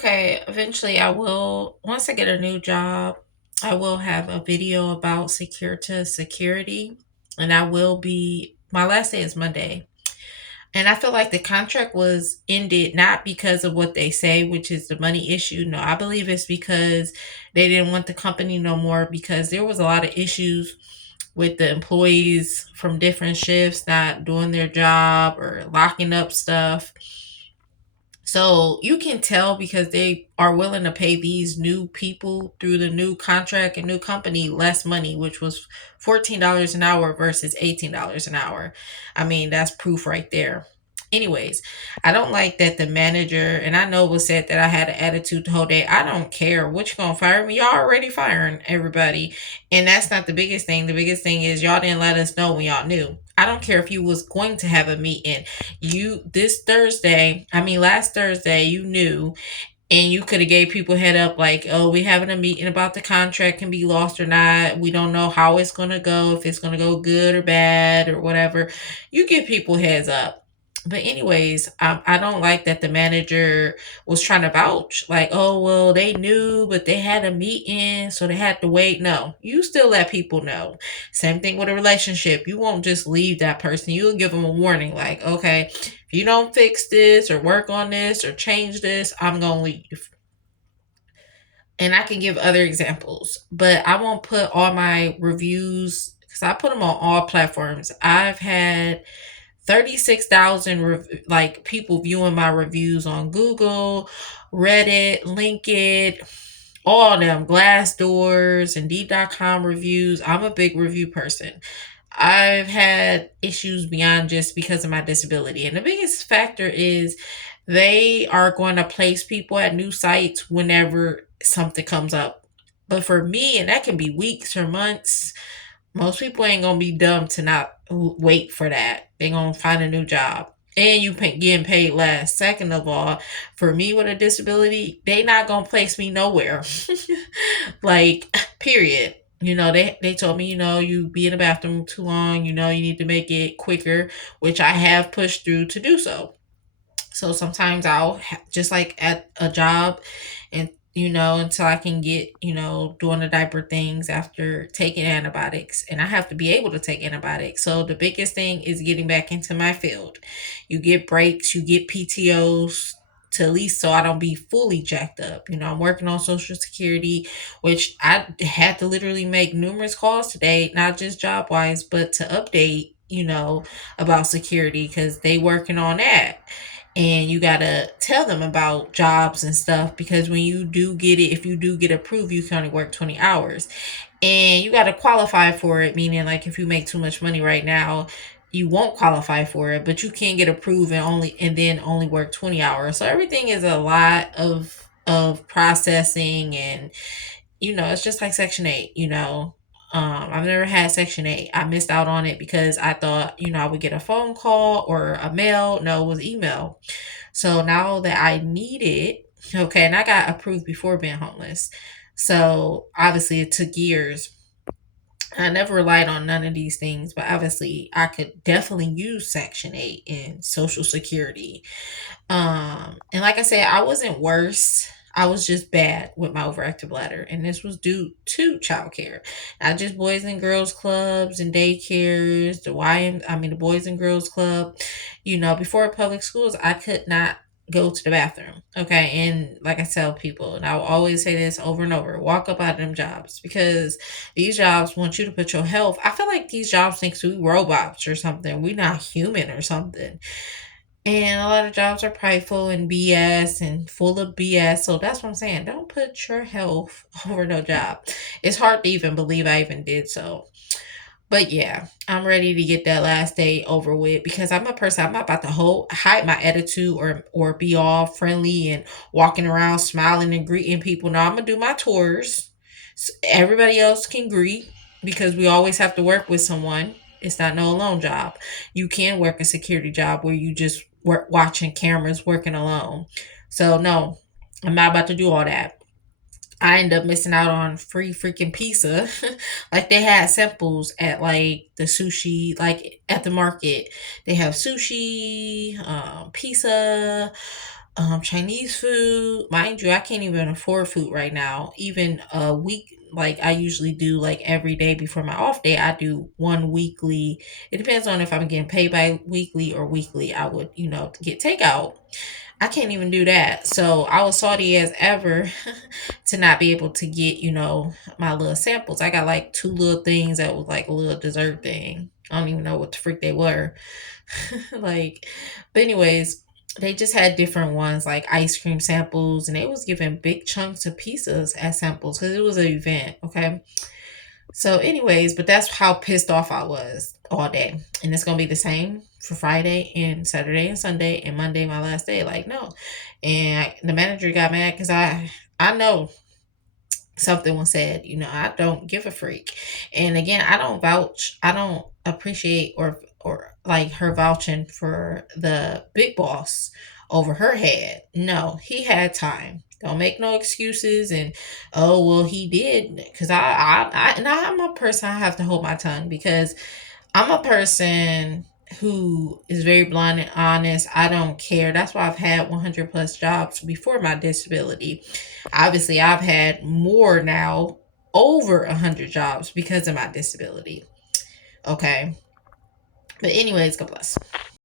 Okay, eventually I will, once I get a new job, I will have a video about Securita security. And I will be, my last day is Monday. And I feel like the contract was ended not because of what they say, which is the money issue. No, I believe it's because they didn't want the company no more because there was a lot of issues with the employees from different shifts not doing their job or locking up stuff. So you can tell because they are willing to pay these new people through the new contract and new company less money, which was $14 an hour versus $18 an hour. I mean, that's proof right there. Anyways, I don't like that the manager, and I know it was said that I had an attitude the whole day. I don't care what you gonna fire me. Y'all already firing everybody. And that's not the biggest thing. The biggest thing is y'all didn't let us know when y'all knew. I don't care if you was going to have a meeting. You this Thursday, I mean last Thursday, you knew and you could have gave people head up like, oh, we having a meeting about the contract can be lost or not. We don't know how it's gonna go, if it's gonna go good or bad or whatever. You give people heads up. But anyways, I don't like that the manager was trying to vouch like, oh well, they knew, but they had a meeting, so they had to wait. No, you still let people know. Same thing with a relationship. You won't just leave that person. You'll give them a warning, like, okay, if you don't fix this or work on this or change this, I'm gonna leave. And I can give other examples, but I won't put all my reviews because I put them on all platforms. I've had 36,000 like people viewing my reviews on Google, Reddit, LinkedIn, all of them, Glassdoors, Indeed.com reviews. I'm a big review person. I've had issues beyond just because of my disability. And the biggest factor is they are going to place people at new sites whenever something comes up. But for me, and that can be weeks or months, most people ain't gonna be dumb to not wait for that. They gonna find a new job. And you getting paid less. Second of all, for me with a disability, they not gonna place me nowhere. Like, period. They told me, you be in the bathroom too long, you need to make it quicker, which I have pushed through to do so. So sometimes just like at a job, and until I can get, doing the diaper things after taking antibiotics, and I have to be able to take antibiotics. So the biggest thing is getting back into my field. You get breaks, you get PTOs, to at least so I don't be fully jacked up. I'm working on Social Security, which I had to literally make numerous calls today, not just job wise, but to update, about security because they working on that. And you gotta tell them about jobs and stuff because when you do get it, if you do get approved, you can only work 20 hours. And you gotta qualify for it, meaning like if you make too much money right now, you won't qualify for it, but you can get approved and then only work 20 hours. So everything is a lot of processing, and it's just like Section 8, I've never had Section 8. I missed out on it because I thought, I would get a phone call or a mail. No, it was email. So now that I need it, okay, and I got approved before being homeless. So obviously it took years. I never relied on none of these things, but obviously I could definitely use Section 8 in Social Security. And like I said, I wasn't worse. I was just bad with my overactive bladder, and this was due to childcare, not just boys and girls clubs and daycares. The Boys and Girls Club. Before public schools, I could not go to the bathroom. Okay, and like I tell people, and I'll always say this over and over: walk up out of them jobs because these jobs want you to put your health. I feel like these jobs think we robots or something. We not human or something. And a lot of jobs are prideful and BS and full of BS. So that's what I'm saying. Don't put your health over no job. It's hard to even believe I even did so. But yeah, I'm ready to get that last day over with because I'm a person. I'm not about to hide my attitude or be all friendly and walking around smiling and greeting people. No, I'm gonna do my tours. Everybody else can greet because we always have to work with someone. It's not no alone job. You can work a security job where you just work watching cameras working alone. So no, I'm not about to do all that. I end up missing out on free freaking pizza. Like they had samples at like the sushi, like at the market. They have sushi, pizza, Chinese food. Mind you, I can't even afford food right now. Even a week, like I usually do, like every day before my off day, I do one weekly. It depends on if I'm getting paid by weekly or weekly. I would, get takeout. I can't even do that. So I was salty as ever to not be able to get, my little samples. I got like two little things that was like a little dessert thing. I don't even know what the freak they were. Like, but anyways, they just had different ones like ice cream samples, and they was giving big chunks of pizzas as samples because it was an event. Okay. So, anyways, but that's how pissed off I was all day. And it's gonna be the same for Friday and Saturday and Sunday and Monday, my last day. Like, no. And the manager got mad because I know something was said. I don't give a freak. And again, I don't vouch. I don't appreciate or like her vouching for the big boss over her head. No, he had time. Don't make no excuses. And oh well, he did because and I'm a person. I have to hold my tongue because I'm a person who is very blunt and honest. I don't care. That's why I've had 100 plus jobs before my disability. Obviously, I've had more now, over 100 jobs because of my disability. Okay. But, anyways, God bless.